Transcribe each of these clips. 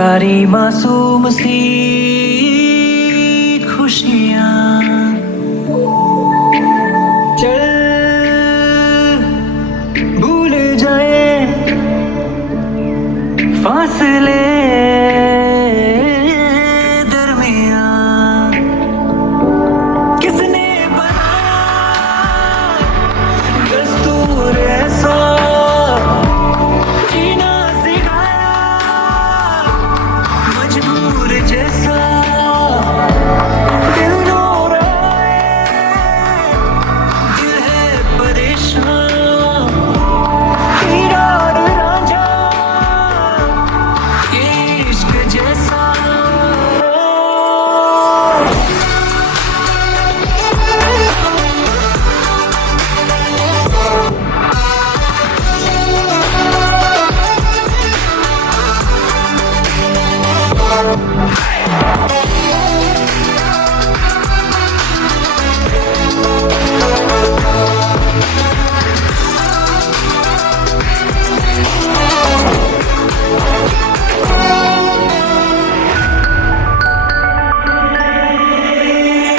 सारी मासूम सी खुशियाँ चल भूल जाए फासले दरमियाँ। किसने बनाया दस्तूर ऐसा जीना सिखाया मजबूर जैसा दिल रो रहा है, दिल है परेशान हीरा और रांझा ये इश्क जैसा।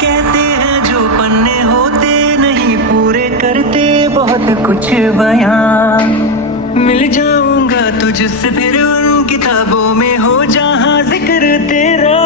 कहते हैं जो पन्ने होते नहीं पूरे करते बहुत कुछ बयां। मिल जाऊंगा तुझसे फिर उन किताबों में हो जहां जिक्र तेरा।